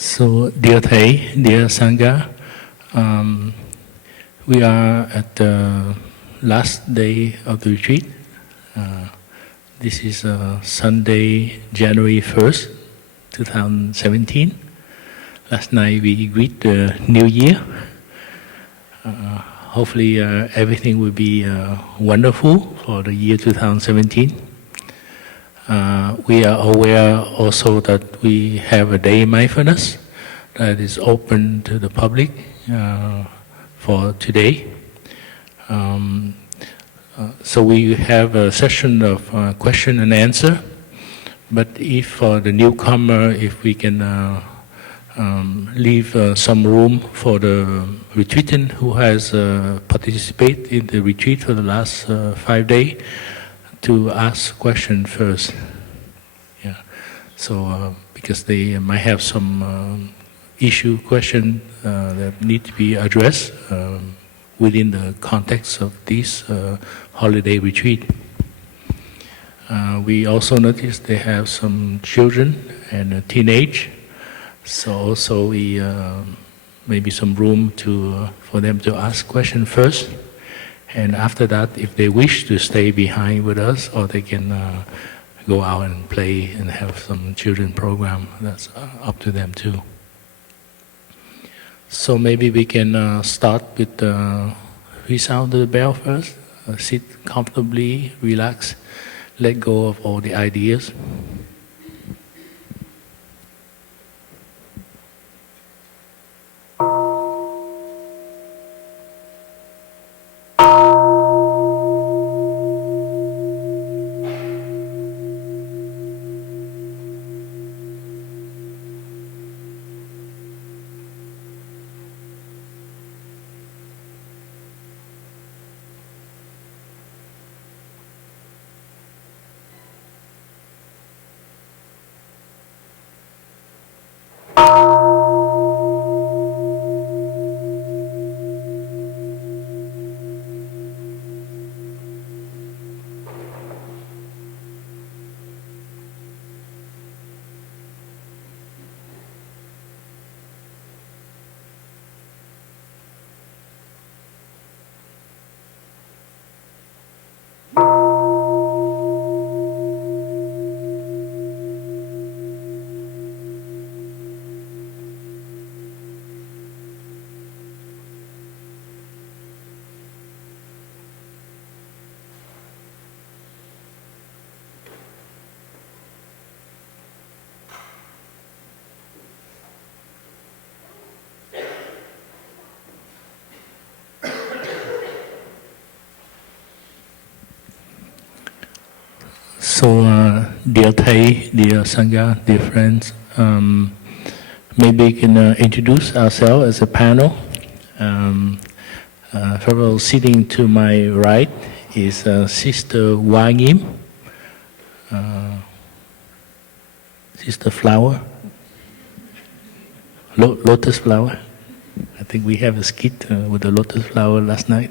So, dear Thầy, dear Sangha, we are at the last day of the retreat. This is Sunday, January 1st, 2017. Last night we greet the New Year. Hopefully everything will be wonderful for the year 2017. We are aware also that we have a day mindfulness that is open to the public for today. So we have a session of question and answer, but if for the newcomer, if we can leave some room for the retreatant who has participated in the retreat for the last 5 days to ask question first. Yeah. So because they might have some question that need to be addressed within the context of this holiday retreat. We also noticed they have some children and a teenage, so also we maybe some room for them to ask question first, and after that, if they wish to stay behind with us, or they can go out and play and have some children program. That's up to them too. So maybe we can start with the resound of the bell first. Sit comfortably, relax, let go of all the ideas. So, dear Thầy, dear Sangha, dear friends, maybe we can introduce ourselves as a panel. First of all, sitting to my right is Sister Nghiem, Sister Flower, Lotus Flower. I think we have a skit with the Lotus Flower last night.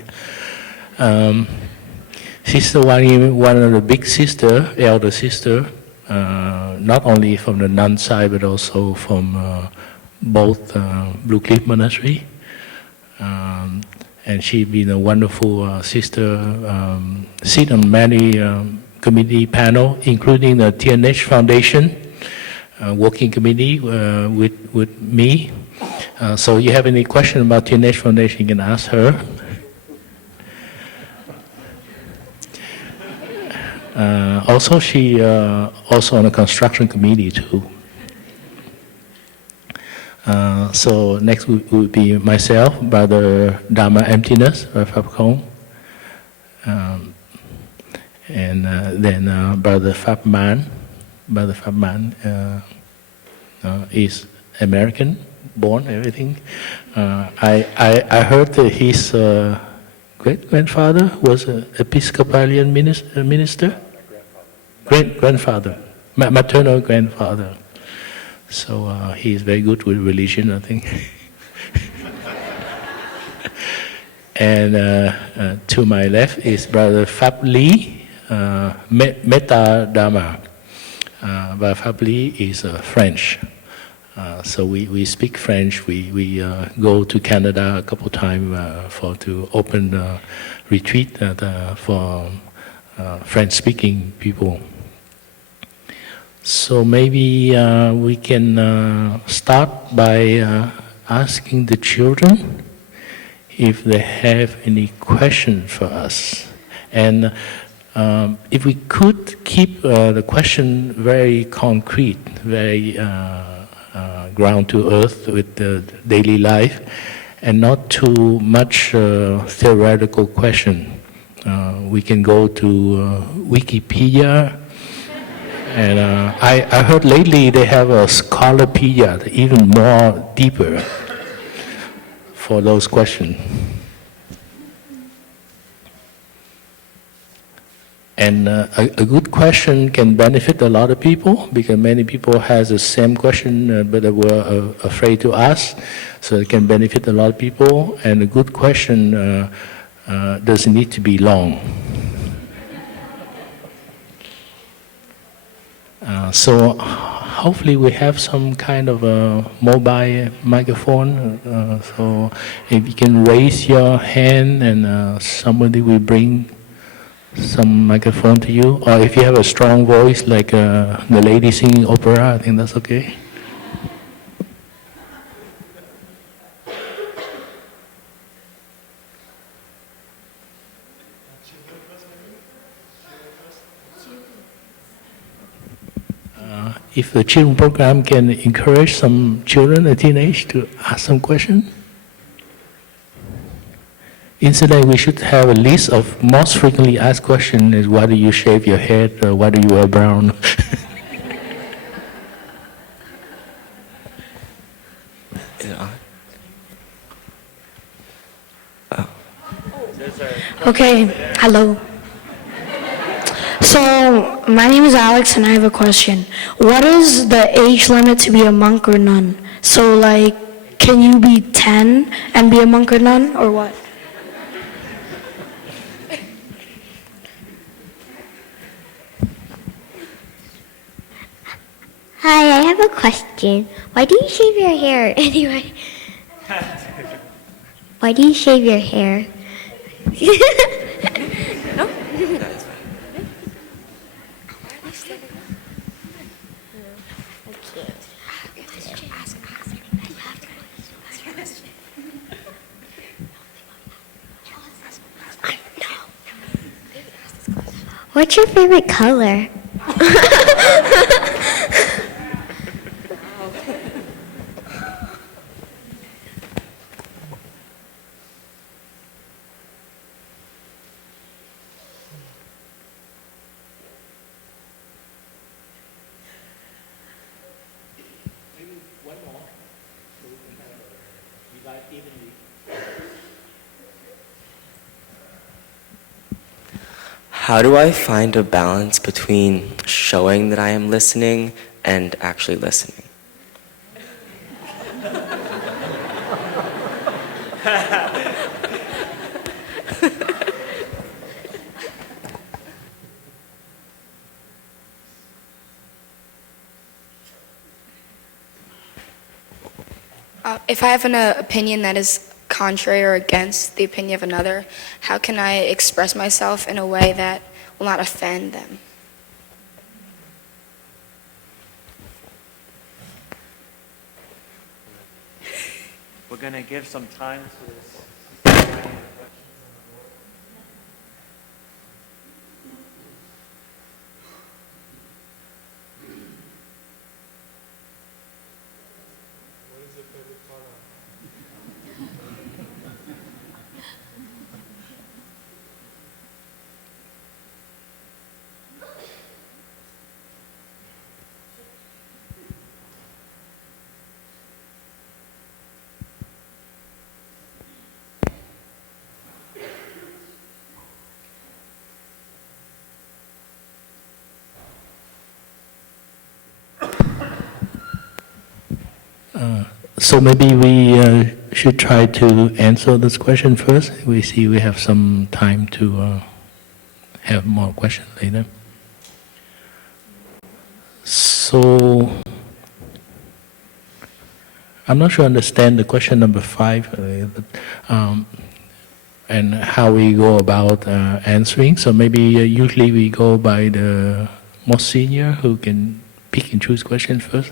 Sister Nghiem, one of the big sister, elder sister, not only from the nun side but also from both Blue Cliff Monastery. And she's been a wonderful sister, sit on many committee panel, including the TNH Foundation working committee with me. So you have any question about TNH Foundation, you can ask her. Also, she also on the construction committee too. So next will be myself, Brother Dharma Emptiness, Phap Khong, and then Brother Phap Man. Brother Phap Man is American, born, everything. I heard that his great-grandfather was an Episcopalian minister. Grandfather, maternal grandfather. So he is very good with religion, I think. And to my left is Brother Phap Lee, Metta Dharma. But Phap Lee is French. So we speak French. We go to Canada a couple times to open retreat for French-speaking people. So maybe we can start by asking the children if they have any question for us. And if we could keep the question very concrete, very ground to earth with the daily life, and not too much theoretical question. We can go to Wikipedia, and I heard lately they have a Scholarpedia, even more deeper for those questions. And a good question can benefit a lot of people, because many people has the same question but they were afraid to ask, so it can benefit a lot of people. And a good question doesn't need to be long. So hopefully we have some kind of a mobile microphone, so if you can raise your hand and somebody will bring some microphone to you, or if you have a strong voice like the lady singing opera, I think that's okay. If the children program can encourage some children at teenage to ask some question. Incidentally, we should have a list of most frequently asked questions. Is why do you shave your head? Or why do you wear brown? Okay, hello. So, my name is Alex and I have a question. What is the age limit to be a monk or nun? So, like, can you be 10 and be a monk or nun, or what? Hi, I have a question. Why do you shave your hair anyway? Why do you shave your hair? No? What's your favorite color? How do I find a balance between showing that I am listening and actually listening? If I have an opinion that is contrary or against the opinion of another, how can I express myself in a way that will not offend them? We're going to give some time to this. So maybe we should try to answer this question first. We see we have some time to have more questions later. So I'm not sure I understand the question number 5, and how we go about answering. So maybe usually we go by the most senior who can pick and choose questions first.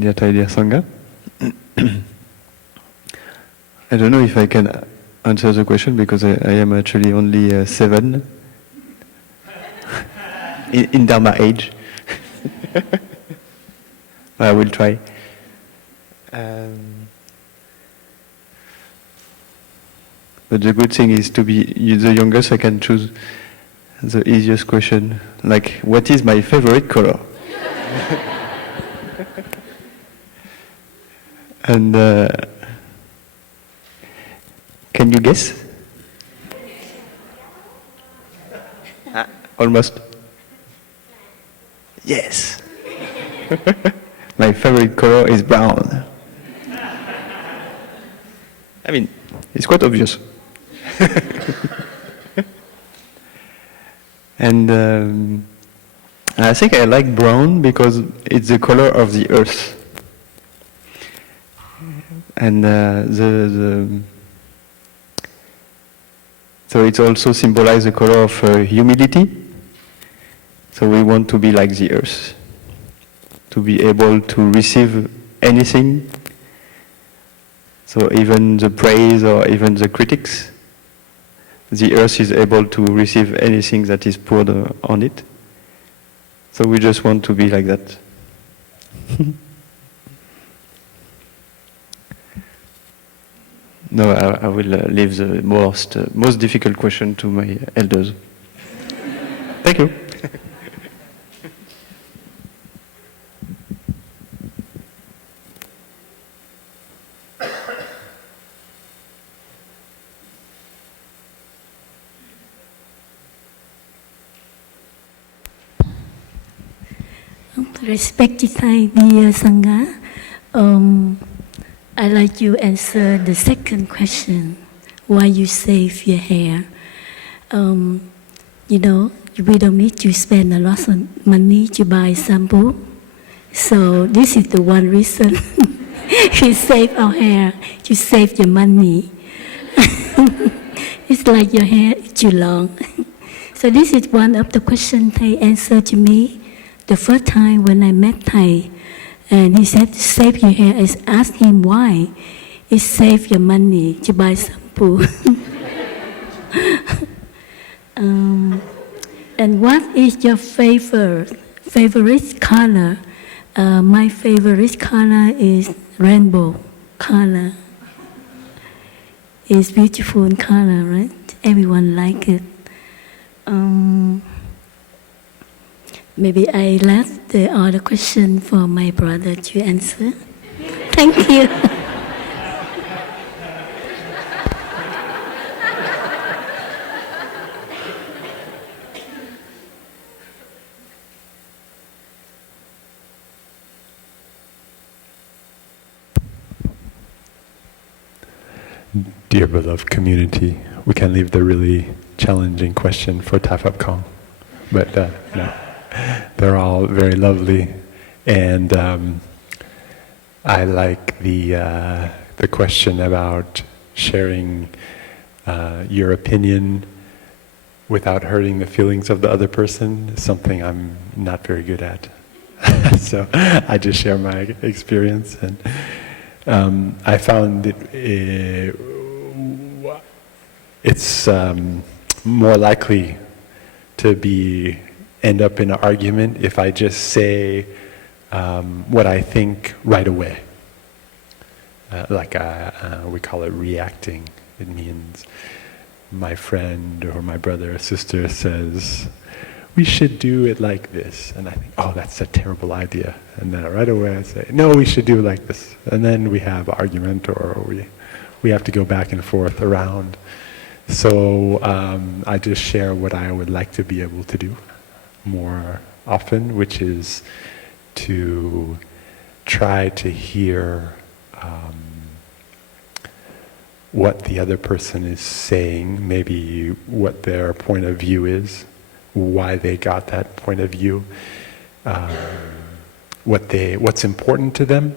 Dear Sangha, I don't know if I can answer the question because I am actually only 7 in Dharma age. I will try. But the good thing is to be the youngest, I can choose the easiest question, like what is my favorite color? And can you guess? Almost. Yes. My favorite color is brown. I mean, it's quite obvious. And I think I like brown because it's the color of the earth. And so it also symbolizes the color of humility. So we want to be like the earth, to be able to receive anything. So even the praise or even the critics, the earth is able to receive anything that is poured on it. So we just want to be like that. No, I will leave the most difficult question to my elders. Thank you. Respected dear Sangha, I'd like you answer the second question, why you save your hair. We don't need to spend a lot of money to buy shampoo. So this is the one reason we save our hair, to save your money. It's like your hair is too long. So this is one of the questions Thầy answered to me the first time when I met Thầy. And he said, save your hair. I asked him why. It save your money to buy shampoo. And what is your favorite color? My favorite color is rainbow color. It's beautiful color, right? Everyone like it. Maybe I left the other question for my brother to answer. Thank you. Dear beloved community, we can leave the really challenging question for Phap Khong, but no. They're all very lovely, and I like the question about sharing your opinion without hurting the feelings of the other person is something I'm not very good at. So I just share my experience, and I found that it's more likely to end up in an argument if I just say what I think right away. We call it reacting. It means my friend or my brother or sister says, we should do it like this. And I think, oh, that's a terrible idea. And then right away I say, no, we should do it like this. And then we have argument, or we have to go back and forth around. So I just share what I would like to be able to do more often, which is to try to hear what the other person is saying, maybe what their point of view is, why they got that point of view, what's important to them.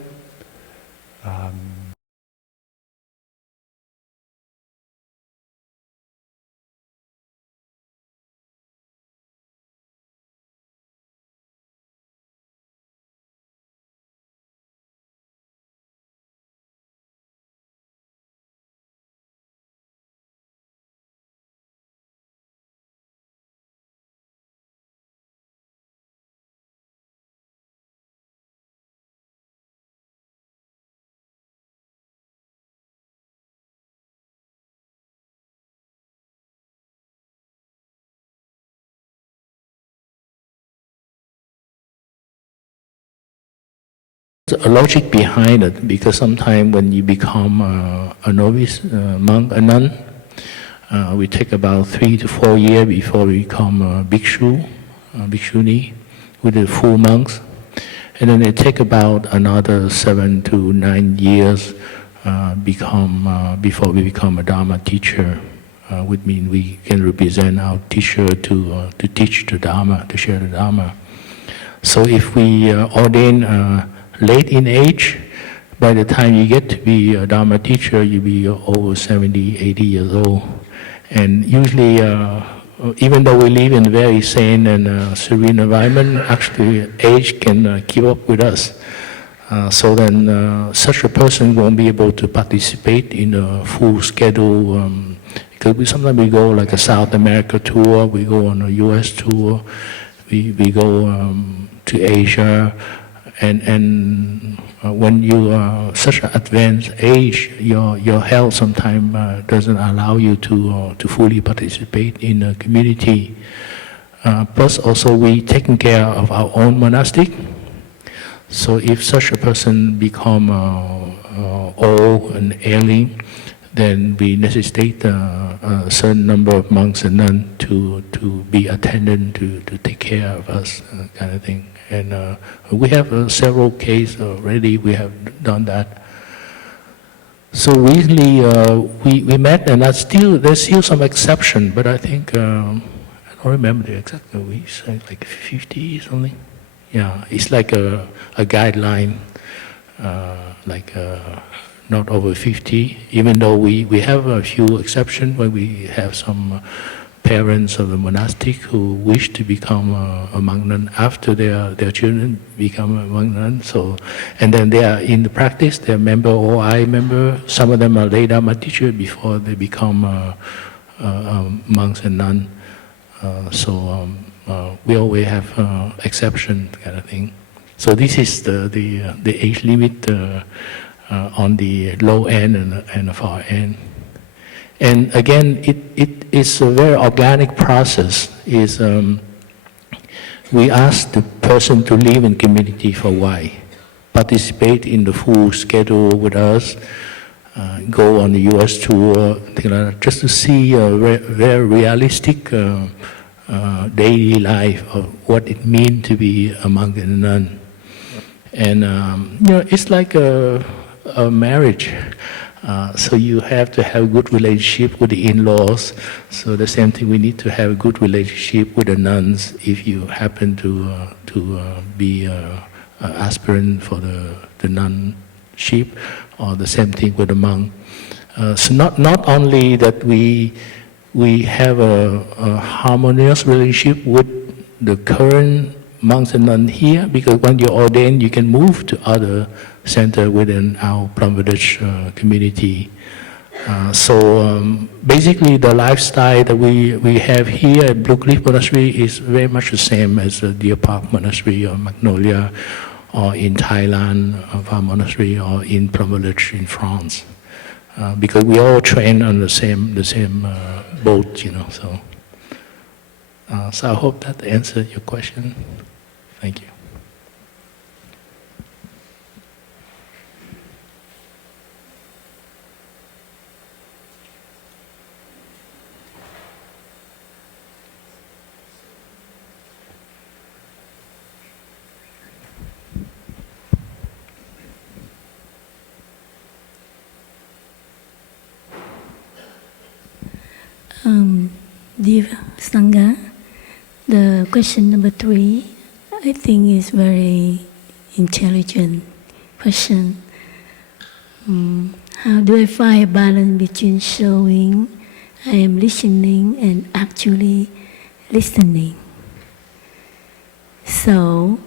A logic behind it, because sometimes when you become a novice, monk, a nun, we take about 3 to 4 years before we become a bhikshu, bhikshuni, with the full monks. And then it take about another 7 to 9 years before we become a Dharma teacher, which means we can represent our teacher to teach the Dharma, to share the Dharma. So if we ordain late in age, by the time you get to be a Dharma teacher, you'll be over 70, 80 years old. And usually, even though we live in a very sane and serene environment, actually age can keep up with us. So then such a person won't be able to participate in a full schedule, because sometimes we go like a South America tour, we go on a US tour, we go to Asia, and when you are such an advanced age, your health sometimes doesn't allow you to fully participate in a community. Plus also we taking care of our own monastic. So if such a person become old and ailing, then we necessitate a certain number of monks and nuns to be attendant to take care of us, kind of thing. And we have several cases already. We have done that. So recently we met, and there's still some exception, but I think I don't remember the exact. We said like 50 something. Yeah, it's like a guideline, not over 50. Even though we have a few exceptions where we have some parents of the monastic who wish to become a monk nun after their children become a monk nun. So, and then they are in the practice, they're member or I member. Some of them are lay Dharma teacher before they become monks and nuns. We always have exception kind of thing. So this is the age limit on the low end and the far end. And again, it is a very organic process. We ask the person to live in community for a while, participate in the full schedule with us, go on the US tour, things like that, just to see a very realistic daily life of what it means to be a monk and a nun. And it's like a marriage. So you have to have a good relationship with the in-laws. So the same thing, we need to have a good relationship with the nuns if you happen to be an aspirant for the nunship, or the same thing with the monk. So not only that we have a harmonious relationship with the current monks and nuns here, because when you're ordained, you can move to other center within our Plum Village community. Basically, the lifestyle that we have here at Blue Cliff Monastery is very much the same as the Deer Park Monastery or Magnolia, or in Thailand, Phap Monastery, or in Plum Village in France. Because we all train on the same boat, you know. So I hope that answered your question. Thank you. Dear Sangha, the question number 3, I think is very intelligent question. How do I find a balance between showing I am listening and actually listening? So,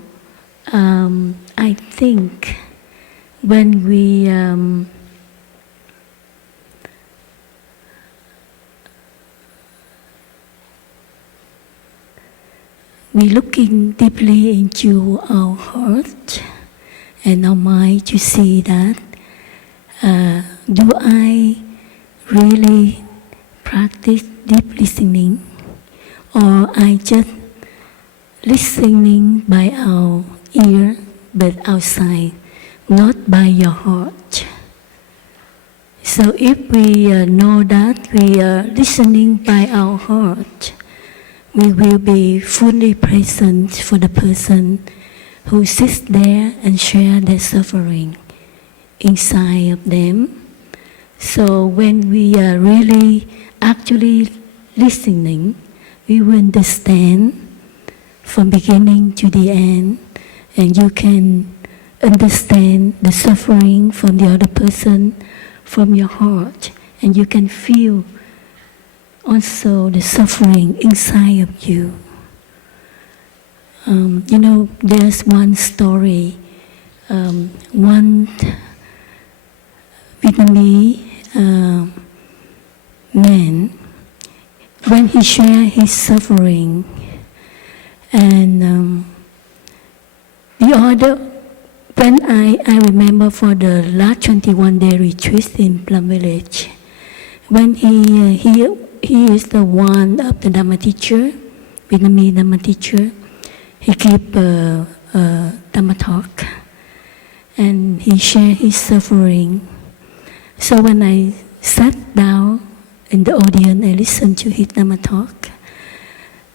I think when we're looking deeply into our heart and our mind to see that, do I really practice deep listening, or I just listening by our ear but outside, not by your heart? So if we know that we are listening by our heart, we will be fully present for the person who sits there and share their suffering inside of them. So when we are really actually listening, we will understand from beginning to the end, and you can understand the suffering from the other person from your heart, and you can feel also the suffering inside of you. You know, there's one story. One Vietnamese man, when he shared his suffering, and the other, when I remember for the last 21-day retreat in Plum Village, when he is the one of the Dhamma teacher, Vietnamese Dhamma teacher. He gave a Dhamma talk, and he shared his suffering. So when I sat down in the audience, I listened to his Dhamma talk,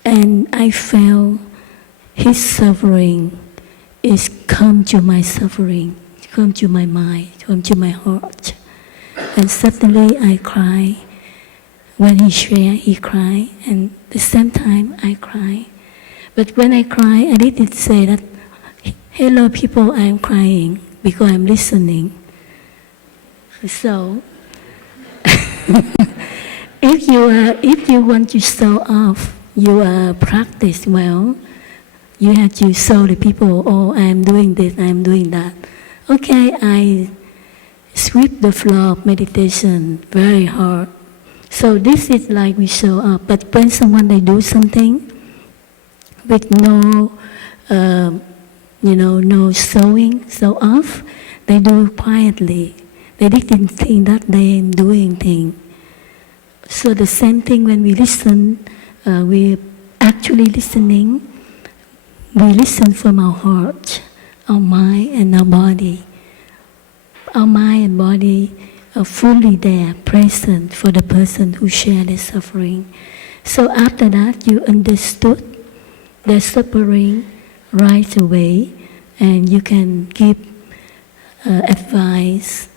and I felt his suffering is come to my suffering, come to my mind, come to my heart. And suddenly I cried. When he shared, he cried, and at the same time I cried. But when I cried, I didn't say that, hello people, I'm crying, because I'm listening. So, if you want to show off your practice well, you have to show the people, oh, I'm doing this, I'm doing that. Okay, I sweep the floor of meditation very hard. So this is like we show up. But when someone, they do something with no, no showing, show off, they do quietly. They didn't think that they're doing thing. So the same thing when we listen, we actually listening. We listen from our heart, our mind, and our body. Our mind and body are fully there, present for the person who shared their suffering. So after that, you understood their suffering right away, and you can give advice,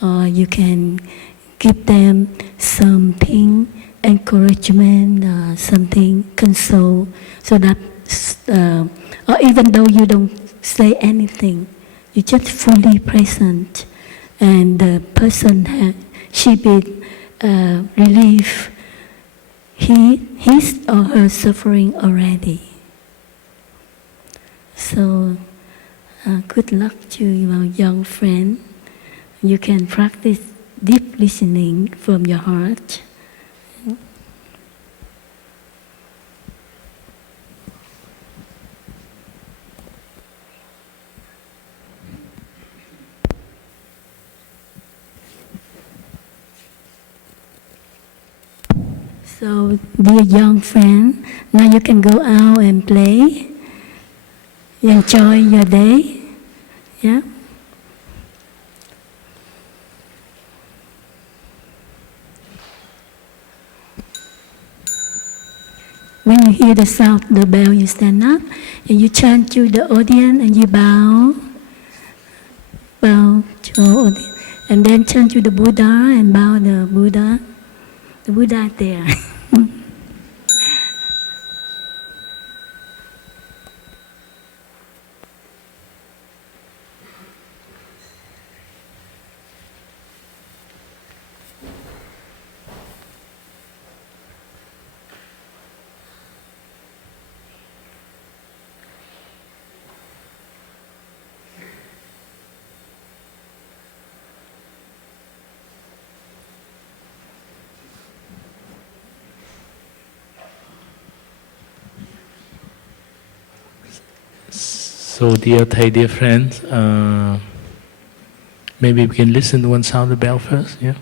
or you can give them something, encouragement, something, console, so that, or even though you don't say anything, you just fully present. And the person she be relieve his or her suffering already. So good luck to your young friend. You can practice deep listening from your heart. So, dear young friend, now you can go out and play. Enjoy your day. Yeah. When you hear the sound of the bell, you stand up and you turn to the audience and you bow to the audience. And then turn to the Buddha and bow the Buddha. The Buddha there. So, dear Thầy, dear friends, maybe we can listen to one sound of the bell first, yeah?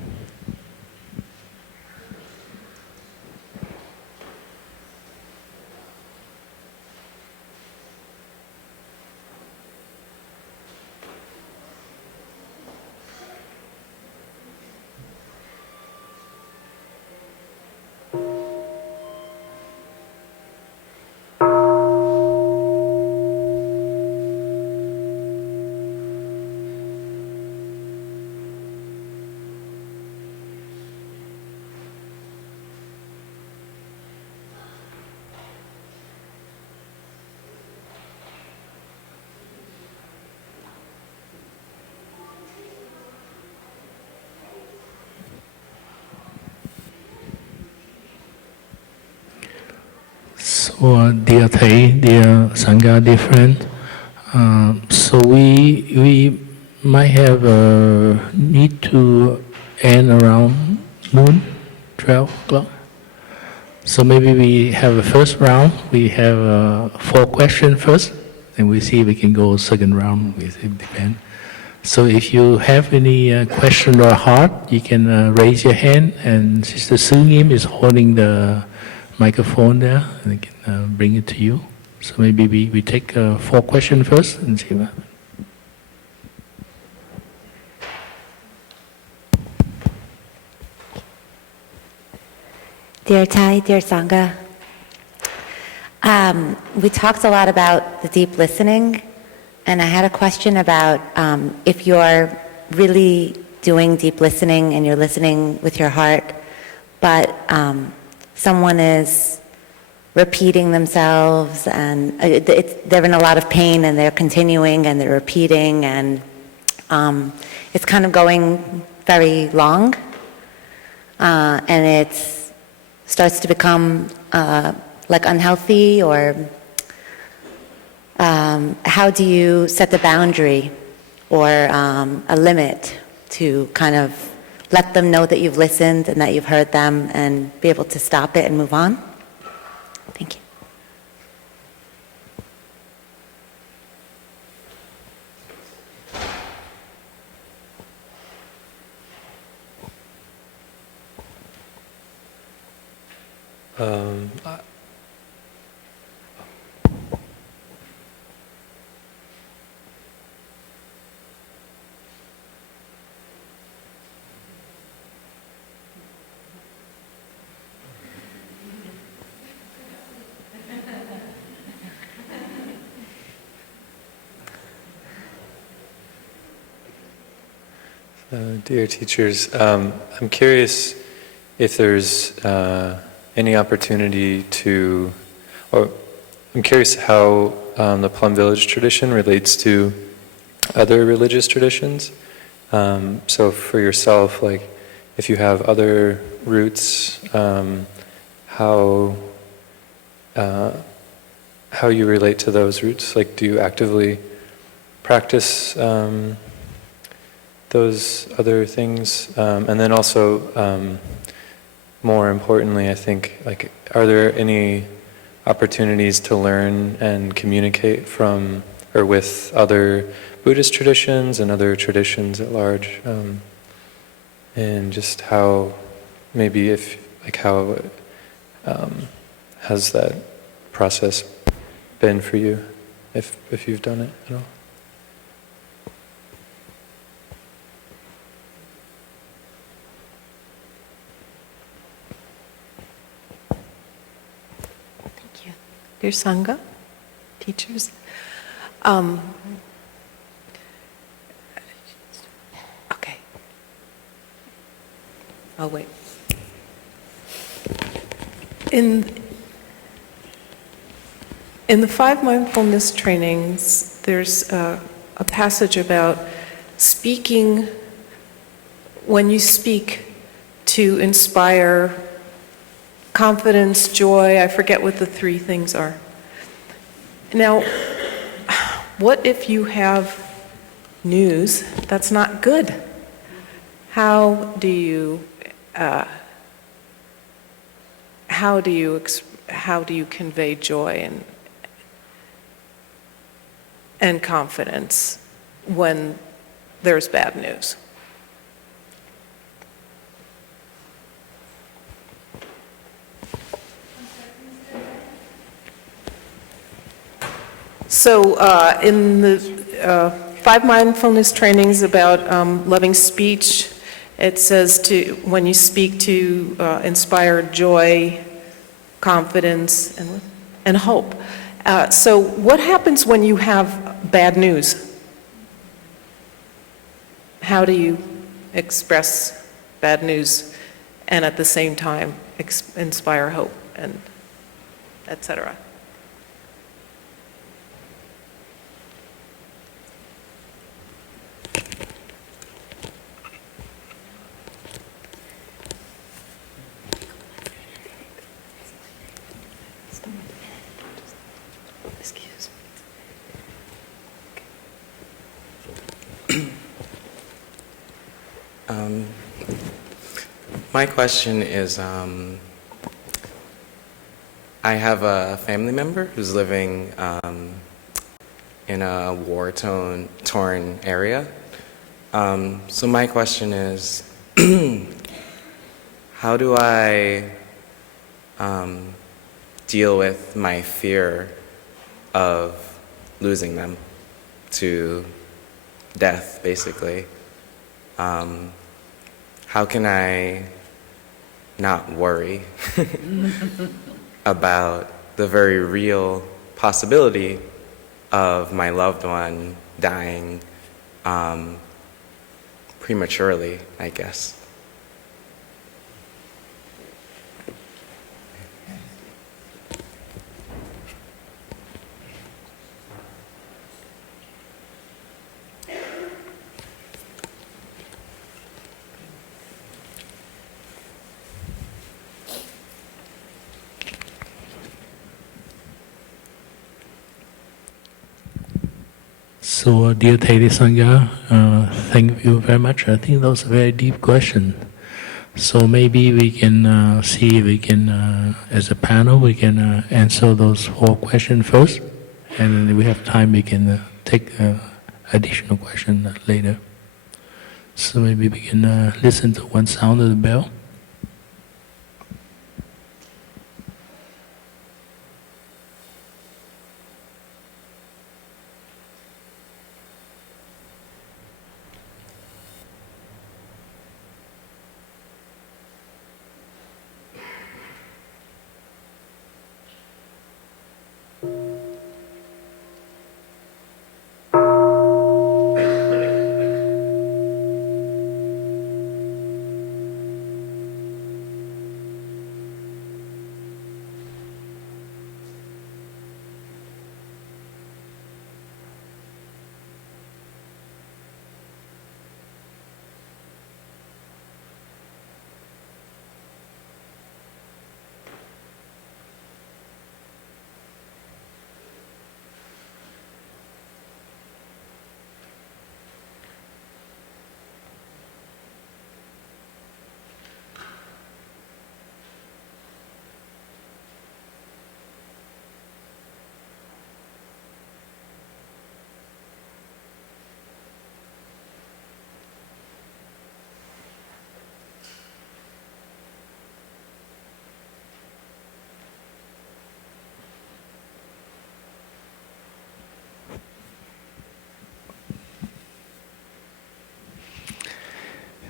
So, dear Thầy, dear Sangha, dear friend, so we might have a need to end around noon, 12 o'clock. So maybe we have a first round. We have 4 questions first, and we see if we can go second round. It depends. So if you have any question or heart, you can raise your hand, and Sister Nghiem is holding the microphone there, and I can bring it to you. So maybe we take 4 questions first and see what happens. Dear Thai, dear Sangha, we talked a lot about the deep listening, and I had a question about if you're really doing deep listening and you're listening with your heart, but someone is repeating themselves and they're in a lot of pain and they're continuing and they're repeating and it's kind of going very long and it starts to become like unhealthy, or how do you set the boundary or a limit to kind of let them know that you've listened and that you've heard them and be able to stop it and move on? Thank you. Dear teachers, I'm curious if there's any opportunity to, or I'm curious how the Plum Village tradition relates to other religious traditions. So for yourself, like, if you have other roots, how you relate to those roots. Like, do you actively practice those other things? And then also, more importantly, I think, like, are there any opportunities to learn and communicate from or with other Buddhist traditions and other traditions at large? And just how, maybe if, like, how has that process been for you, if you've done it at all? Thank you. Dear Sangha, teachers, okay. I'll wait. In the 5 mindfulness trainings, there's a passage about speaking, when you speak, to inspire confidence, joy, I forget what the 3 things are. Now, what if you have news that's not good? How do you convey joy and confidence when there's bad news? So in the 5 mindfulness trainings about loving speech, it says when you speak to inspire joy, confidence, and hope. So what happens when you have bad news? How do you express bad news and at the same time inspire hope and etc.? My question is, I have a family member who's living in a war-torn area. So my question is, how do I deal with my fear of losing them to death, basically? How can I not worry about the very real possibility of my loved one dying prematurely, I guess? So, dear Thầy Sangha, thank you very much. I think those are very deep questions. So maybe we can see if we can, as a panel, we can answer those 4 questions first, and if we have time, we can take additional question later. So maybe we can listen to one sound of the bell.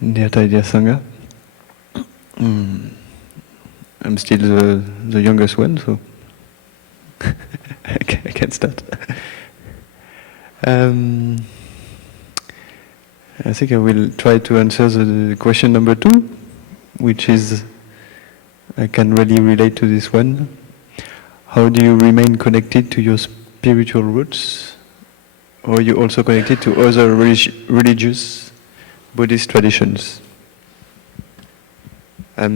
dear Thai, dear Sangha. I'm still the youngest one, so I can start. I think I will try to answer the question number 2, which is, I can really relate to this one. How do you remain connected to your spiritual roots? Or are you also connected to other religious Buddhist traditions? So,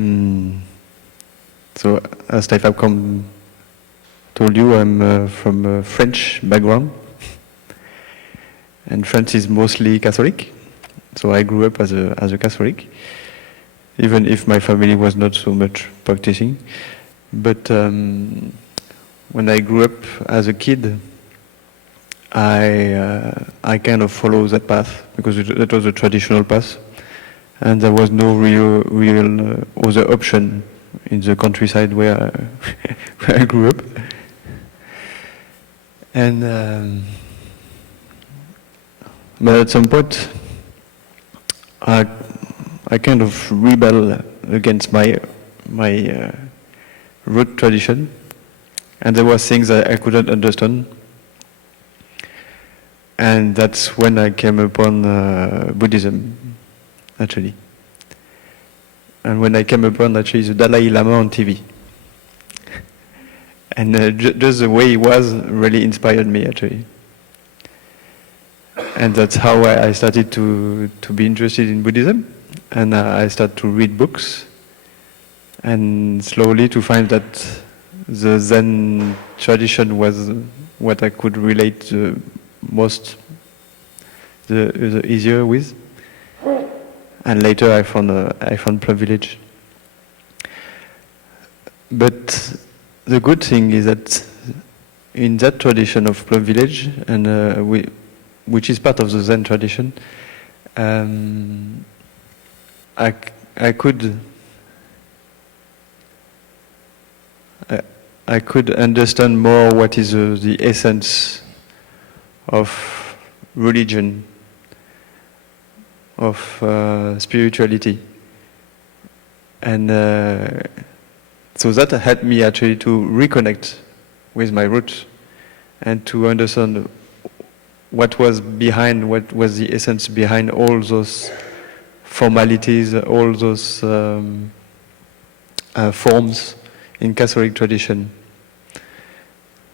as Phap told you, I'm from a French background. And France is mostly Catholic. So I grew up as a Catholic, even if my family was not so much practicing. But when I grew up as a kid, I kind of followed that path because that was a traditional path, and there was no real other option in the countryside where I grew up. And but at some point, I kind of rebel against my root tradition, and there were things that I couldn't understand. And that's when I came upon Buddhism, actually. And when I came upon actually the Dalai Lama on TV. And just the way he was really inspired me, actually. And that's how I started to be interested in Buddhism. And I started to read books. And slowly to find that the Zen tradition was what I could relate most, the easier with. And later I found Plum Village. But the good thing is that in that tradition of Plum Village, and which is part of the Zen tradition, I could understand more what is the essence of religion, of spirituality. And so that helped me actually to reconnect with my roots and to understand what was the essence behind all those formalities, all those forms in Catholic tradition.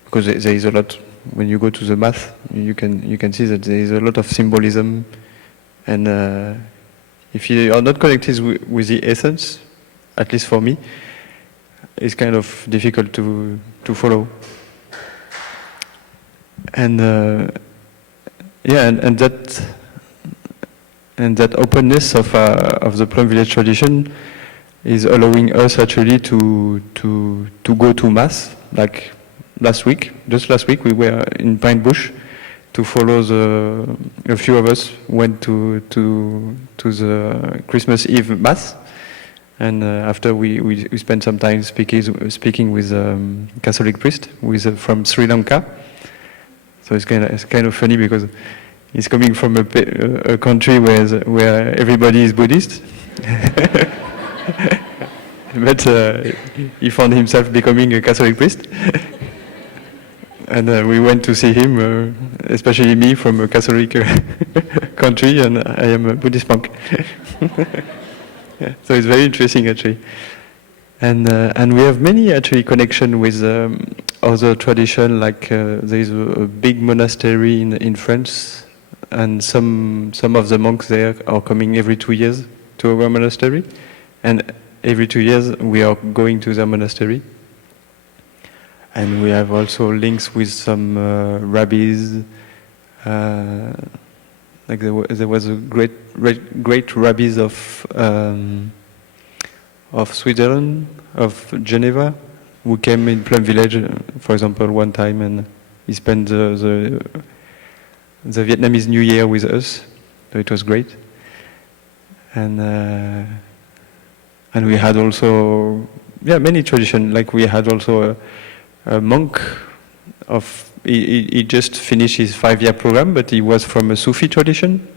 Because there is a lot. When you go to the math, you can see that there is a lot of symbolism, and if you are not connected with the essence, at least for me, it's kind of difficult to follow. And and that openness of the Plum Village tradition is allowing us actually to go to mass, like. Just last week, we were in Pine Bush to follow a few of us went to the Christmas Eve Mass, and after we spent some time speaking with a Catholic priest from Sri Lanka. So it's kind of funny because he's coming from a country where everybody is Buddhist. But he found himself becoming a Catholic priest. And we went to see him, especially me from a Catholic country, and I am a Buddhist monk. Yeah, so it's very interesting, actually. And we have many, actually, connection with other tradition, like there is a big monastery in France, and some of the monks there are coming every 2 years to our monastery, and every 2 years we are going to the monastery. And we have also links with some rabbis. Like there was a great rabbis of Switzerland, of Geneva, who came in Plum Village, for example, one time, and he spent the Vietnamese New Year with us. So it was great. And we had also many traditions. Like we had also a monk he just finished his 5-year program, but he was from a Sufi tradition,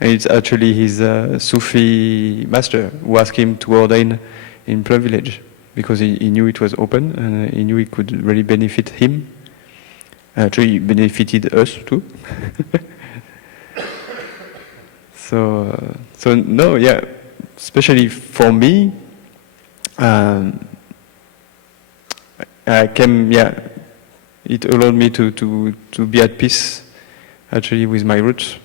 And it's actually his Sufi master who asked him to ordain in Plum village, because he knew it was open and he knew it could really benefit him. Actually, it benefited us too. So no, yeah, especially for me, I came, yeah, it allowed me to be at peace, actually, with my roots,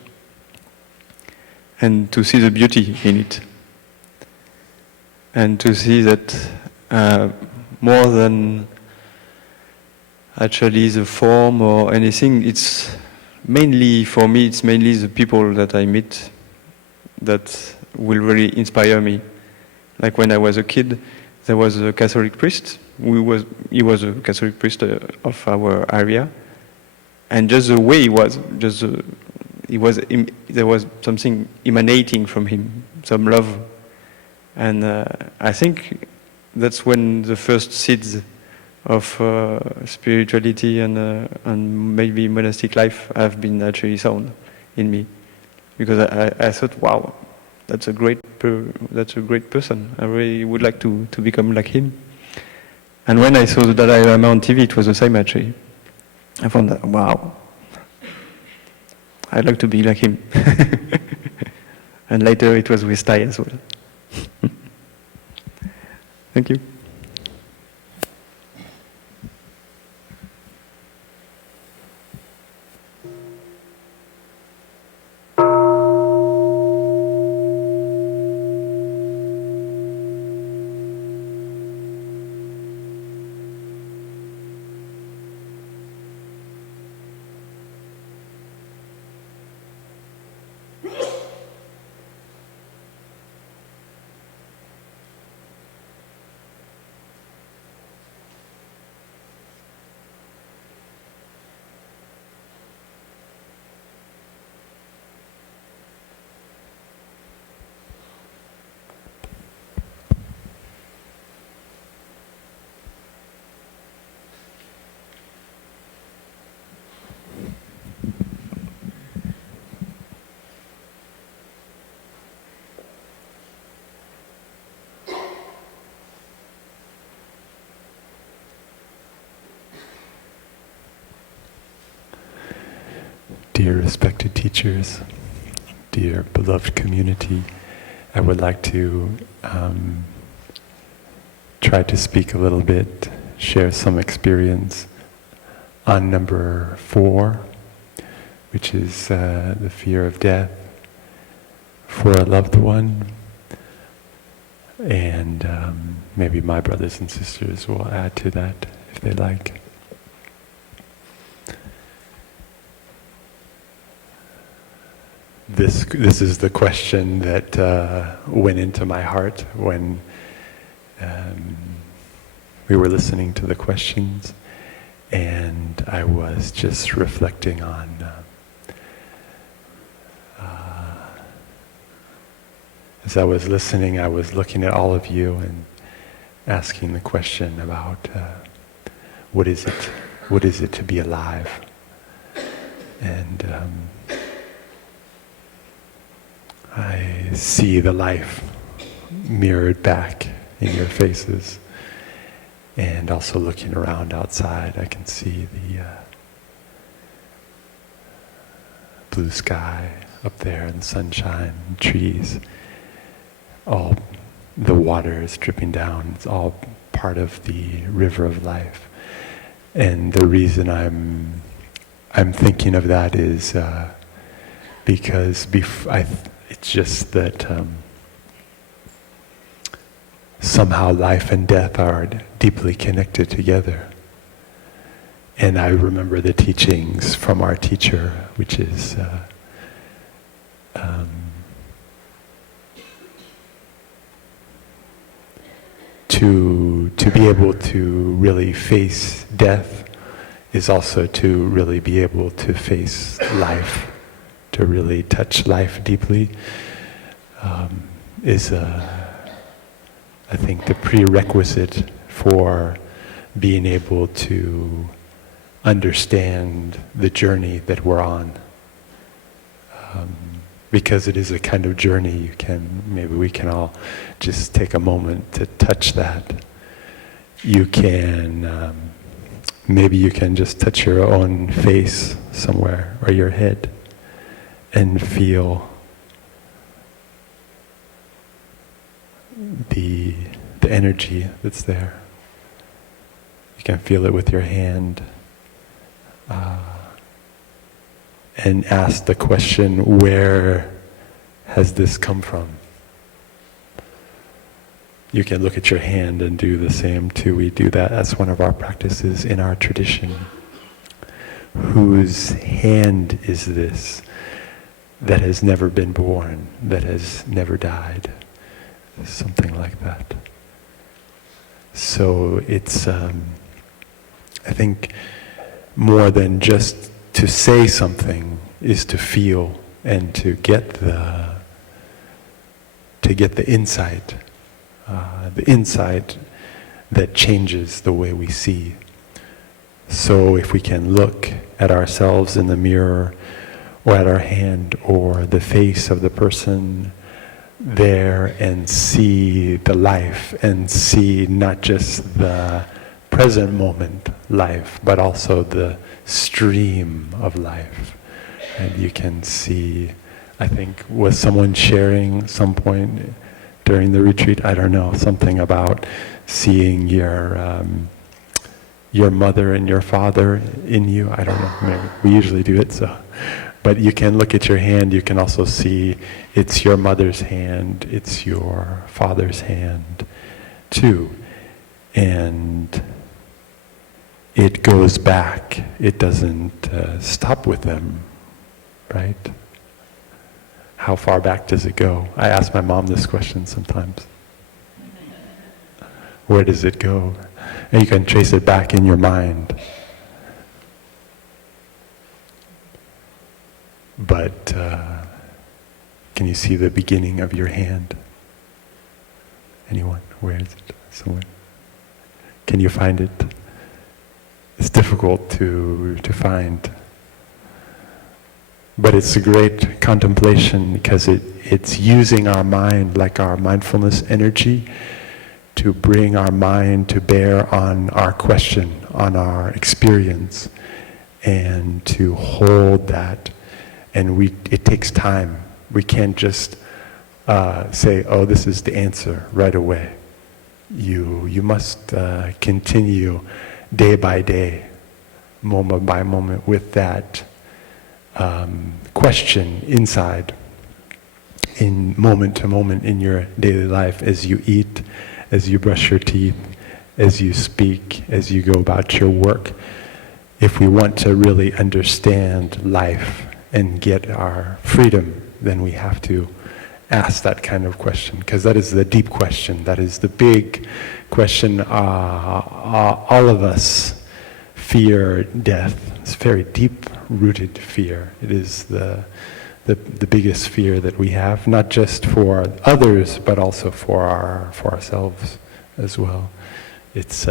and to see the beauty in it, and to see that more than actually the form or anything, it's mainly, for me, it's mainly the people that I meet that will really inspire me. Like when I was a kid, there was a Catholic priest. He was a Catholic priest of our area, and just the way he was, there was something emanating from him, some love, and I think that's when the first seeds of spirituality and maybe monastic life have been actually sown in me, because I thought, wow, that's a great person. I really would like to become like him. And when I saw the Dalai Lama on TV, it was the same actually. I found that, wow, I'd like to be like him. And later it was with Tai as well. Thank you. Dear respected teachers, dear beloved community, I would like to try to speak a little bit, share some experience on number 4, which is the fear of death for a loved one. And maybe my brothers and sisters will add to that if they like. This is the question that went into my heart when we were listening to the questions, and I was just reflecting on as I was listening, I was looking at all of you and asking the question about what is it to be alive, and I see the life mirrored back in your faces, and also looking around outside, I can see the blue sky up there and the sunshine and trees. All the water is dripping down. It's all part of the river of life. And the reason I'm thinking of that is because it's just that somehow life and death are deeply connected together. And I remember the teachings from our teacher, which is to be able to really face death is also to really be able to face life, to really touch life deeply, is I think the prerequisite for being able to understand the journey that we're on. because it is a kind of journey. Maybe we can all just take a moment to touch that. You can, maybe you can just touch your own face somewhere, or your head, and feel the energy that's there. You can feel it with your hand. And ask the question, where has this come from? You can look at your hand and do the same too. We do that as one of our practices in our tradition. Whose hand is this that has never been born, that has never died? Something like that. So it's, I think, more than just to say something is to feel and to get the insight that changes the way we see. So if we can look at ourselves in the mirror, or at our hand, or the face of the person there, and see the life, and see not just the present moment life, but also the stream of life. And you can see, I think, was someone sharing some point during the retreat, I don't know, something about seeing your mother and your father in you. I don't know, maybe we usually do it, so. But you can look at your hand, you can also see it's your mother's hand, it's your father's hand too. And it goes back, it doesn't stop with them, right? How far back does it go? I ask my mom this question sometimes. Where does it go? And you can trace it back in your mind. But can you see the beginning of your hand? Anyone? Where is it? Somewhere? Can you find it? It's difficult to find. But it's a great contemplation because it's using our mind, like our mindfulness energy, to bring our mind to bear on our question, on our experience, and to hold that. And it takes time. We can't just say, oh, this is the answer right away. You must continue day by day, moment by moment, with that question inside, in moment to moment in your daily life, as you eat, as you brush your teeth, as you speak, as you go about your work. If we want to really understand life and get our freedom, then we have to ask that kind of question, because that is the deep question, that is the big question. All of us fear death. It's very deep-rooted fear. It is the biggest fear that we have, not just for others, but also for ourselves as well. It's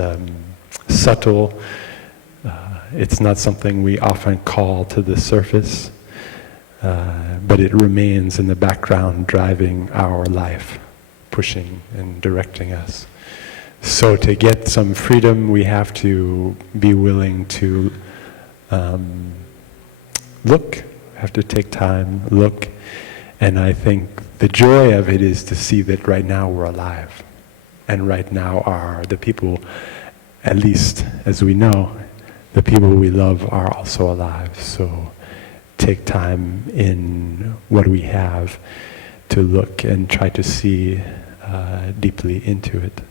subtle. It's not something we often call to the surface, but it remains in the background, driving our life, pushing and directing us. So to get some freedom, we have to be willing to look, have to take time, look, and I think the joy of it is to see that right now we're alive, and right now are the people, at least as we know, the people we love are also alive. So take time in what we have to look and try to see deeply into it.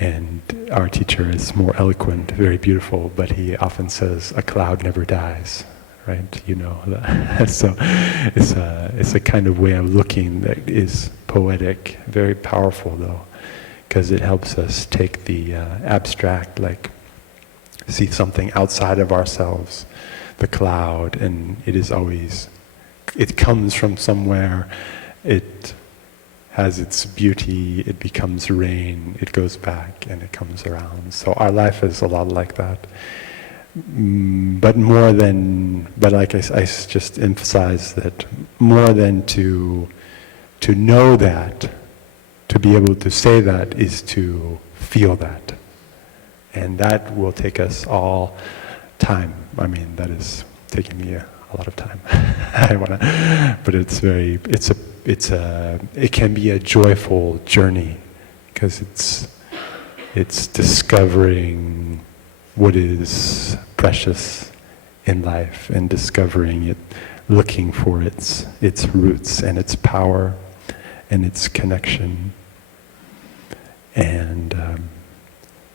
And our teacher is more eloquent, very beautiful, but he often says, a cloud never dies, right? You know that. So it's a kind of way of looking that is poetic, very powerful though, because it helps us take the abstract, like see something outside of ourselves, the cloud, and it is always, it comes from somewhere, it has its beauty, it becomes rain, it goes back and it comes around. So our life is a lot like that. but like I just emphasize that more than to know that, to be able to say that is to feel that. And that will take us all time. I mean, that is taking me a lot of time. But it can be a joyful journey, because it's discovering what is precious in life and discovering it, looking for its roots and its power and its connection. And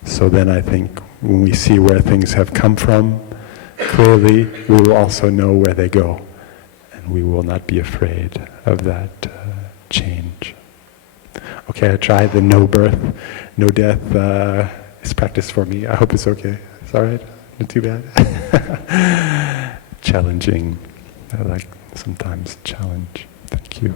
so then I think when we see where things have come from, clearly we will also know where they go, and we will not be afraid of that change. Okay, I tried the no birth, no death. It's practice for me. I hope it's okay. It's all right? Not too bad? Challenging. I like sometimes challenge. Thank you.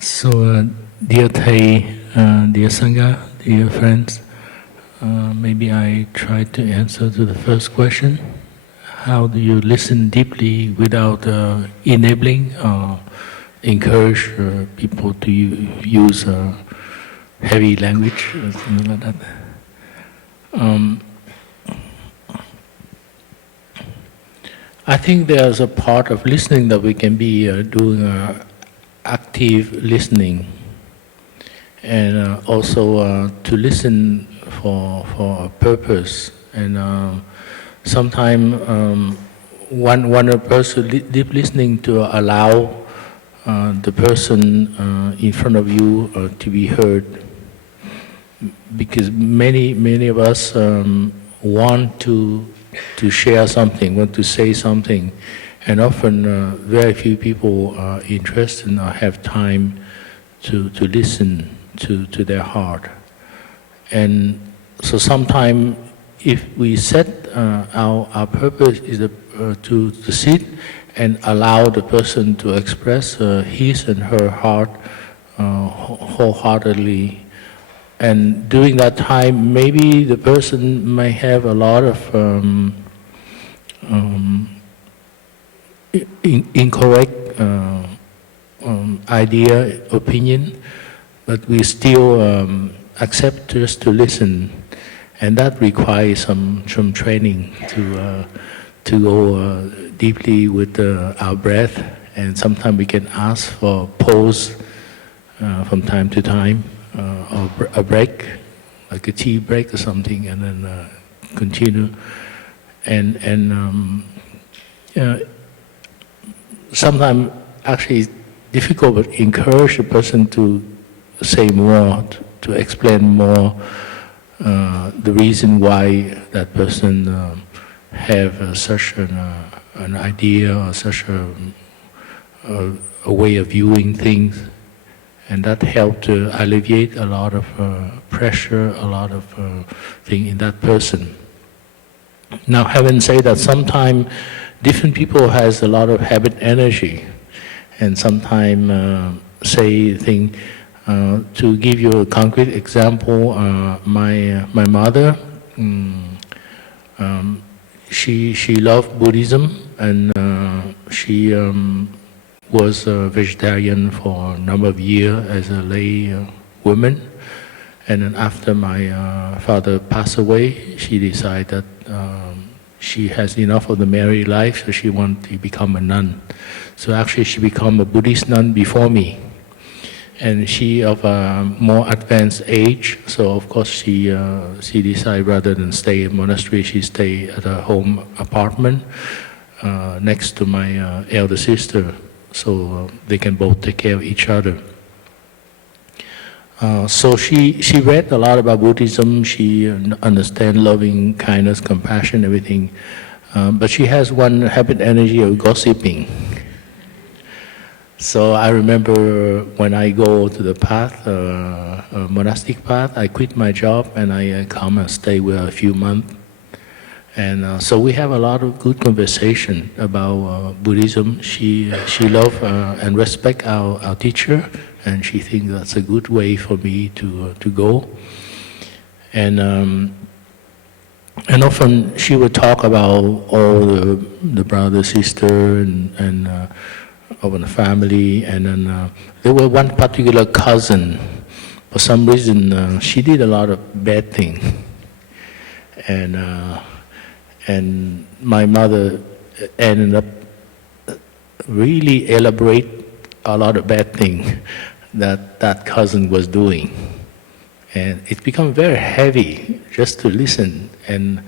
So, dear Thầy, dear Sangha, dear friends, maybe I try to answer to the first question. How do you listen deeply without enabling or encourage people to use heavy language or something like that? I think there's a part of listening that we can be doing active listening, and also to listen for a purpose. And sometimes one person deep listening to allow the person in front of you to be heard, because many of us want to share something, want to say something. And often very few people are interested or have time to listen to their heart. And so sometimes if we set our purpose is to sit and allow the person to express his and her heart wholeheartedly, and during that time maybe the person may have a lot of incorrect idea, opinion, but we still accept just to listen, and that requires some training to go deeply with our breath, and sometimes we can ask for pause from time to time, or a break, like a tea break or something, and then continue, and sometimes actually it's difficult, but encourage the person to say more, to explain more the reason why that person have such an idea or such a way of viewing things, and that helps to alleviate a lot of pressure, a lot of thing in that person. Now, having said that, sometimes different people has a lot of habit energy, and sometimes say things. To give you a concrete example, my mother, she loved Buddhism, and she was a vegetarian for a number of years as a lay woman. And then after my father passed away, she decided that she has enough of the married life, so she wanted to become a nun. So actually she became a Buddhist nun before me. and she of a more advanced age. So of course she decided rather than stay in monastery, she stay at her home apartment next to my elder sister, so they can both take care of each other. So she read a lot about Buddhism. She understands loving kindness, compassion, everything. But she has one habit energy of gossiping. So I remember when I go to the path, monastic path, I quit my job and I come and stay with her a few months. And so we have a lot of good conversation about Buddhism. She loves and respects our teacher, and she thinks that's a good way for me to go. And often she would talk about all the brother, sister, and of the family. And then there was one particular cousin. For some reason, she did a lot of bad things. And my mother ended up really elaborate a lot of bad things that cousin was doing. And it became very heavy just to listen. And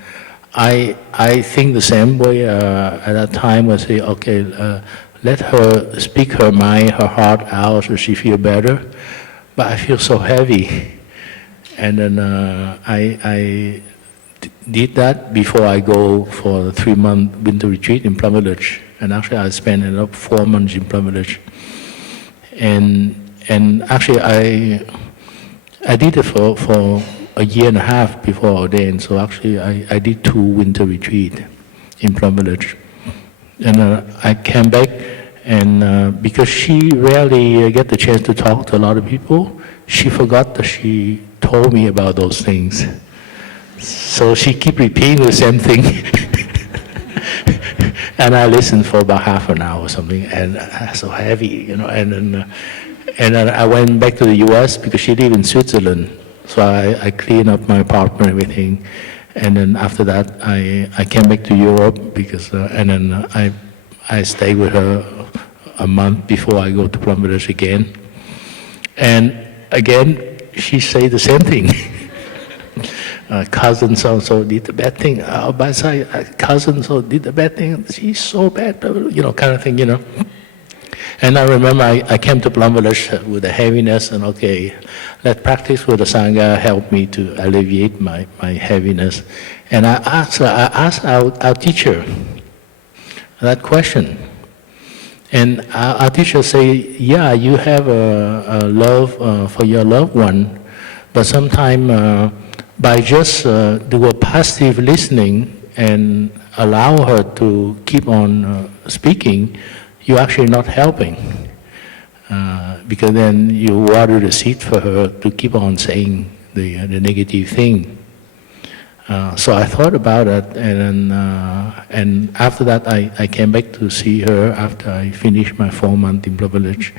I think the same way at that time. I say, okay, let her speak her mind, her heart out so she feel better. But I feel so heavy. And then I did that before I go for the 3-month winter retreat in Plum Village. And actually I spent 4 months in Plum Village. And actually I did it for 1.5 years before ordain. So actually I did 2 winter retreats in Plum Village. And I came back, and because she rarely get the chance to talk to a lot of people, she forgot that she told me about those things. So she keep repeating the same thing. And I listened for about half an hour or something, and so heavy, you know. And then I went back to the U.S. because she lived in Switzerland. So I cleaned up my apartment and everything. And then after that, I came back to Europe because, and then I stayed with her a month before I go to Plum Village again. And again, she said the same thing. Cousin so-and-so did the bad thing. By side, cousin so did the bad thing. She's so bad, you know, kind of thing, you know. And I remember I came to Plum Village with a heaviness, and okay, let practice with the Sangha help me to alleviate my heaviness. And I asked our teacher that question. And our teacher say, yeah, you have a love for your loved one, but sometimes by just do a passive listening and allow her to keep on speaking, you're actually not helping. Because then you water the seed for her to keep on saying the negative thing. So I thought about it, and after that I came back to see her after I finished my 4 months in Plum Village.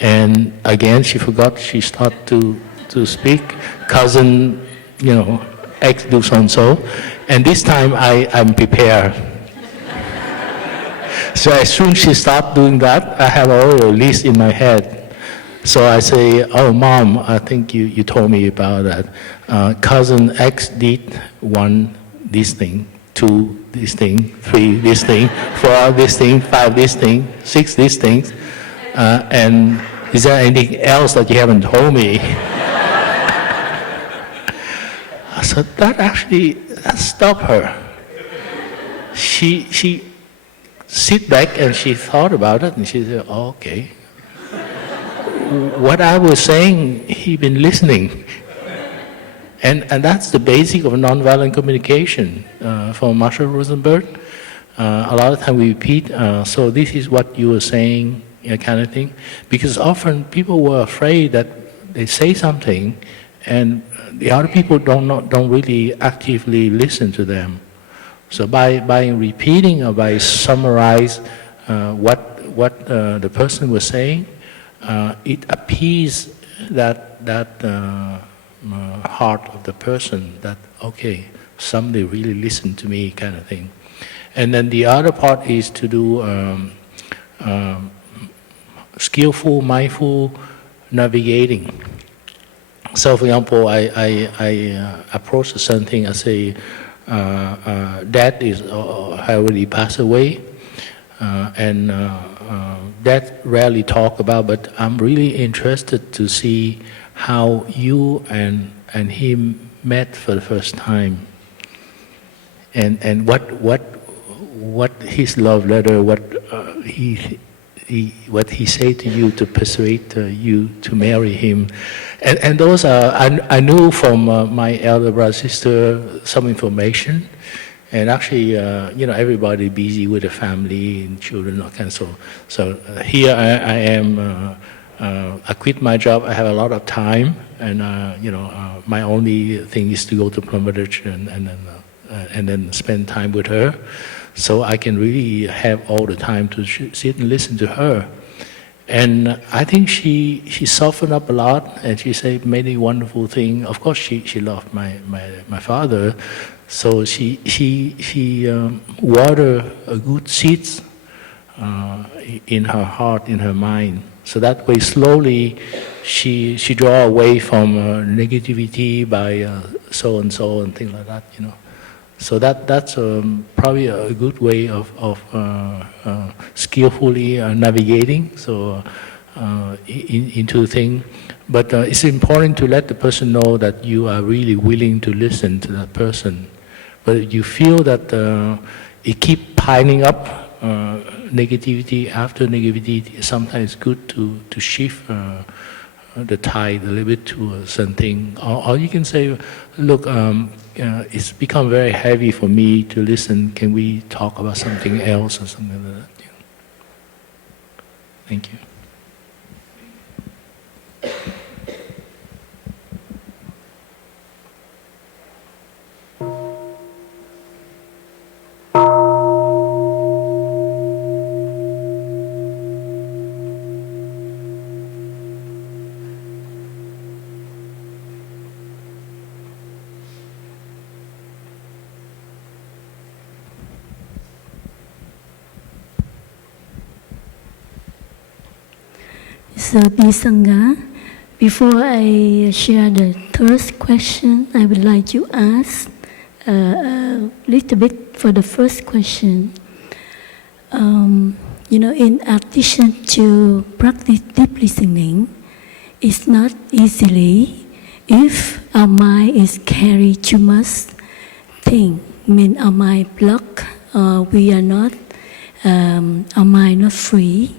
And again, she forgot, she started to speak, cousin, you know, X do so-and-so. And this time I'm prepared. So as soon as she stopped doing that, I have already a list in my head. So I say, oh, Mom, I think you told me about that. Cousin X did 1, this thing, 2, this thing, 3, this thing, 4, this thing, 5, this thing, 6, these things. And is there anything else that you haven't told me? So that stopped her. She sit back and she thought about it, and she said, oh, okay. What I was saying, he been listening. And that's the basic of nonviolent communication from Marshall Rosenberg. A lot of time we repeat, so this is what you were saying, kind of thing. Because often people were afraid that they say something and the other people don't really actively listen to them. So by repeating or by summarize what the person was saying, it appeases that heart of the person that, okay, somebody really listened to me, kind of thing. And then the other part is to do skillful, mindful navigating. So, for example, I approach something. I say, Dad is already passed away, and Dad rarely talk about. But I'm really interested to see how you and him met for the first time, and what his love letter, what he said to you to persuade you to marry him, and those are I knew from my elder brother sister some information, and actually everybody busy with the family and children, and so here I am. I quit my job. I have a lot of time, and my only thing is to go to Plum Village and then spend time with her, so I can really have all the time to sit and listen to her. And I think she softened up a lot, and she said many wonderful things. Of course, she loved my father, so she watered a good seeds in her heart, in her mind. So that way, slowly, she draw away from negativity by so and things like that, So that's probably a good way of skillfully navigating into things. But it's important to let the person know that you are really willing to listen to that person. But if you feel that it keep piling up, negativity after negativity, sometimes it's good to shift the tide a little bit to something. Or you can say, look, it's become very heavy for me to listen. Can we talk about something else or something like that? Thank you. So, Sangha, before I share the third question, I would like to ask a little bit for the first question. In addition to practice deep listening, it's not easily if our mind is carried too much thing. Our mind blocked, we are not, our mind not free,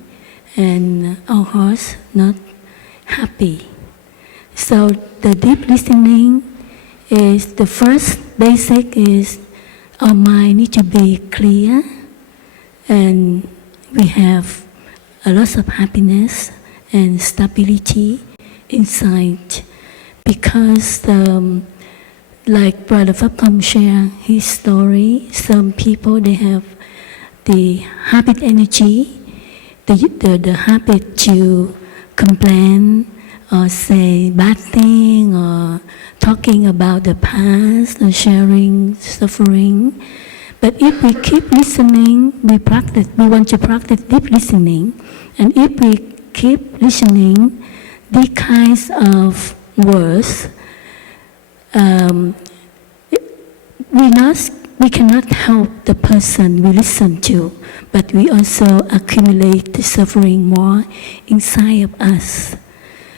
and our hearts not happy. So the deep listening is the first basic is our mind need to be clear, and we have a lot of happiness and stability inside, because like Brother Phap share his story, some people they have the habit energy, the habit to complain or say bad thing or talking about the past or sharing suffering. But if we keep listening, we want to practice deep listening, and if we keep listening these kinds of words, we cannot help the person we listen to, but we also accumulate the suffering more inside of us.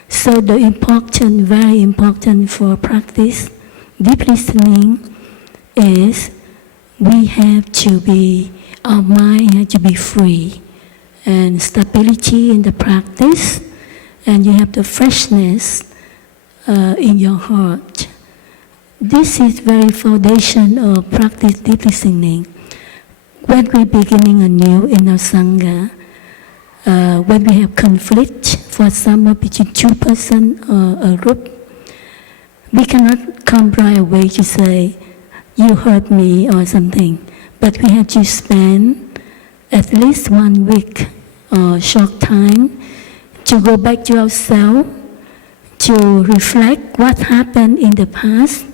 So the very important for practice deep listening is our mind has to be free and stability in the practice, and you have the freshness in your heart. This is very foundation of practice deep listening. When we're beginning anew in our Sangha, when we have conflict, for example, between two persons or a group, we cannot come right away to say, you hurt me or something, but we have to spend at least 1 week or short time to go back to ourselves, to reflect what happened in the past,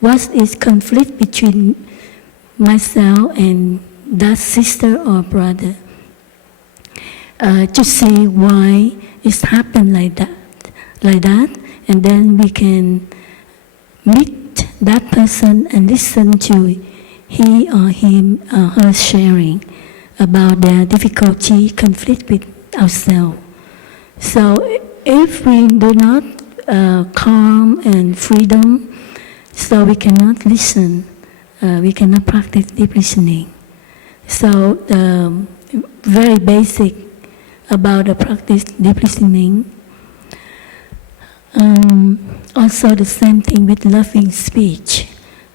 what is conflict between myself and that sister or brother, to see why it's happened like that, like that, and then we can meet that person and listen to he or him or her sharing about their difficulty, conflict with ourselves. So if we do not calm and freedom, so we cannot listen, we cannot practice deep listening. So the very basic about the practice deep listening. Also the same thing with loving speech.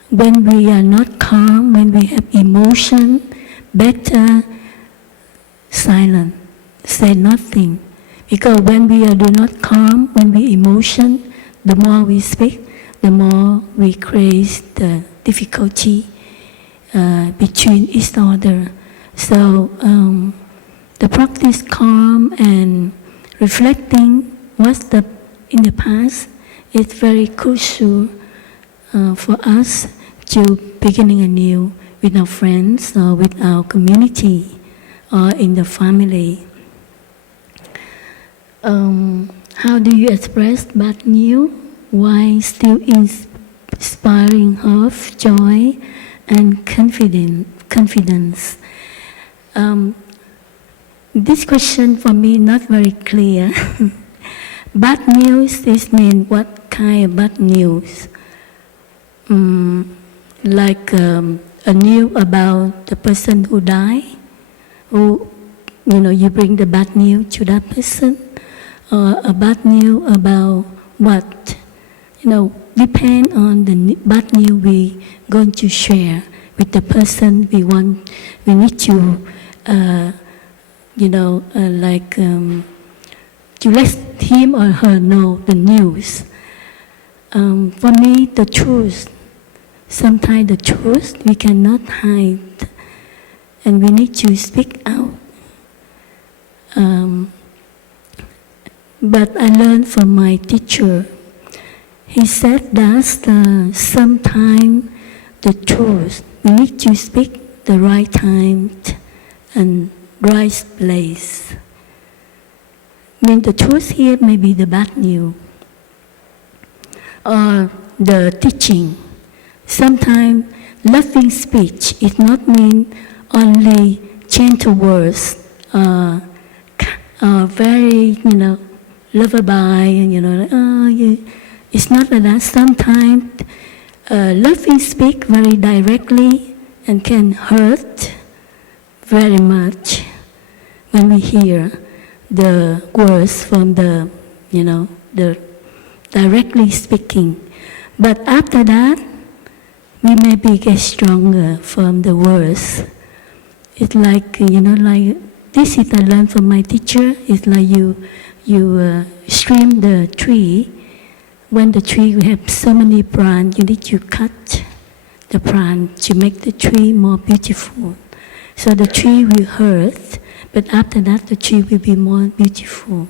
When we are not calm, when we have emotion, better silent, say nothing. Because when we do not calm, when we emotion, the more we speak, the more we create the difficulty between each other. So the practice calm and reflecting what's in the past is very crucial for us to beginning anew with our friends or with our community or in the family. How do you express bad news while still inspiring hope, joy, and confidence? This question for me not very clear. Bad news is mean what kind of bad news? Like a news about the person who died, who you bring the bad news to that person, or a bad news about what? Depend on the bad news we going to share with the person we need to, to let him or her know the news. For me, the truth, sometimes the truth we cannot hide, and we need to speak out. But I learned from my teacher. He said that sometimes the truth, we need to speak the right time and right place. The truth here may be the bad news or the teaching. Sometimes loving speech is not mean only gentle words or very, lullaby, it's not like that. Sometimes loving speak very directly and can hurt very much when we hear the words from the directly speaking. But after that, we maybe get stronger from the words. It's like, this is I learned from my teacher. It's like you trim the tree. When the tree have so many branches, you need to cut the branch to make the tree more beautiful. So the tree will hurt, but after that the tree will be more beautiful.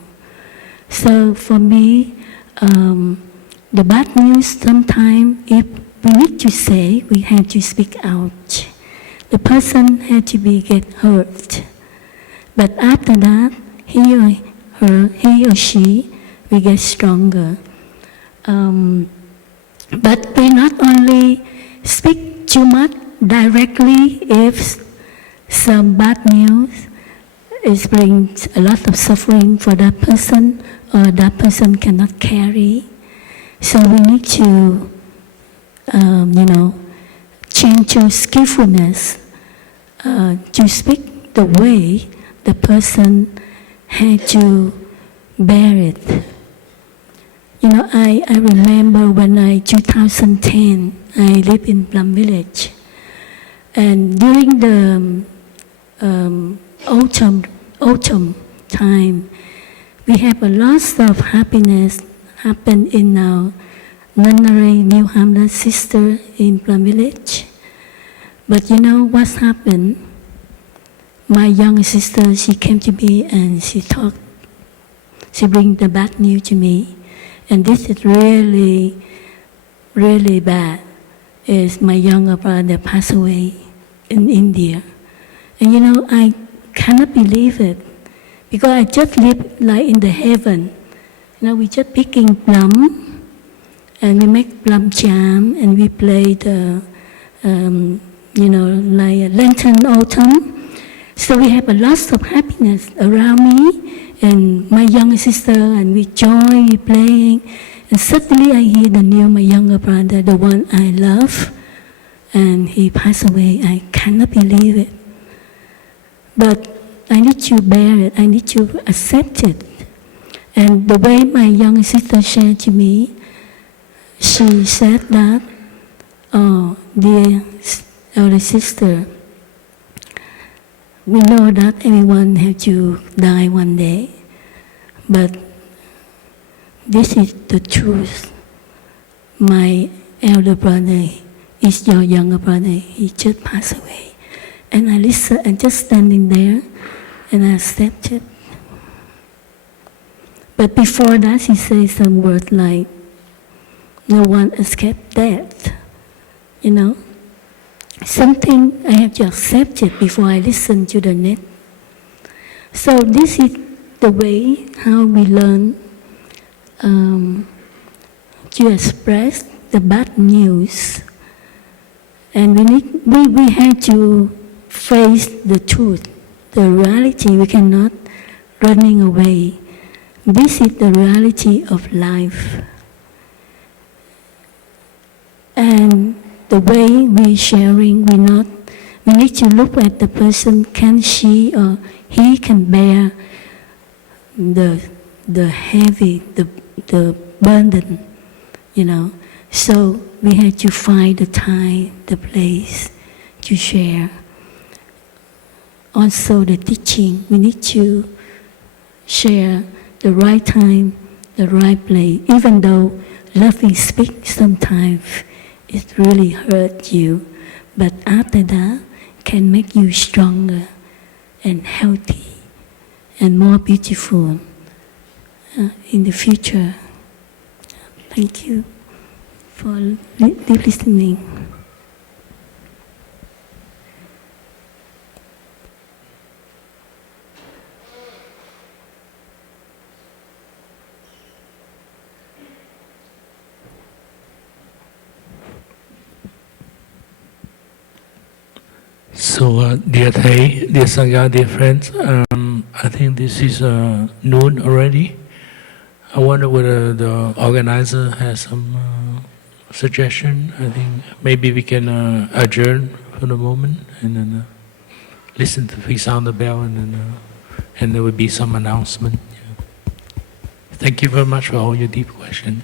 So for me, the bad news sometimes, if we need to say, we have to speak out. The person had to get hurt. But after that, he or she will get stronger. But we not only speak too much directly if some bad news it brings a lot of suffering for that person or that person cannot carry. So we need to, change your skillfulness to speak the way the person had to bear it. I remember when 2010, I lived in Plum village. And during the autumn time, we have a lot of happiness happen in our nunnery, New Hamlet sister in Plum village. But what's happened? My young sister, she came to me and she bring the bad news to me. And this is really, really bad. Is my younger brother passed away in India. And I cannot believe it. Because I just live like in the heaven. Now we just picking plum, and we make plum jam, and we play the, like lantern autumn. So we have a lot of happiness around me and my younger sister, and we join, we playing. And suddenly I hear the news, my younger brother, the one I love, and he passed away. I cannot believe it. But I need to bear it, I need to accept it. And the way my younger sister shared to me, she said that, oh, dear elder sister, we know that everyone has to die one day, but this is the truth. My elder brother is your younger brother. He just passed away. And I listen and just standing there, and I accepted. But before that, he said some words like, no one escaped death, Something I have to accept it before I listen to the net. So this is the way how we learn to express the bad news. And we have to face the truth, the reality. We cannot running away. This is the reality of life. And the way we sharing, we need to look at the person, can she or he can bear the heavy, the burden, So we have to find the time, the place to share. Also the teaching, we need to share the right time, the right place, even though loving speak sometimes it really hurt you, but after that can make you stronger and healthy and more beautiful in the future. Thank you for listening. So, dear Thầy, dear Sangha, dear friends, I think this is noon already. I wonder whether the organizer has some suggestion. I think maybe we can adjourn for the moment and then listen to we sound the bell, and there will be some announcement. Yeah. Thank you very much for all your deep questions.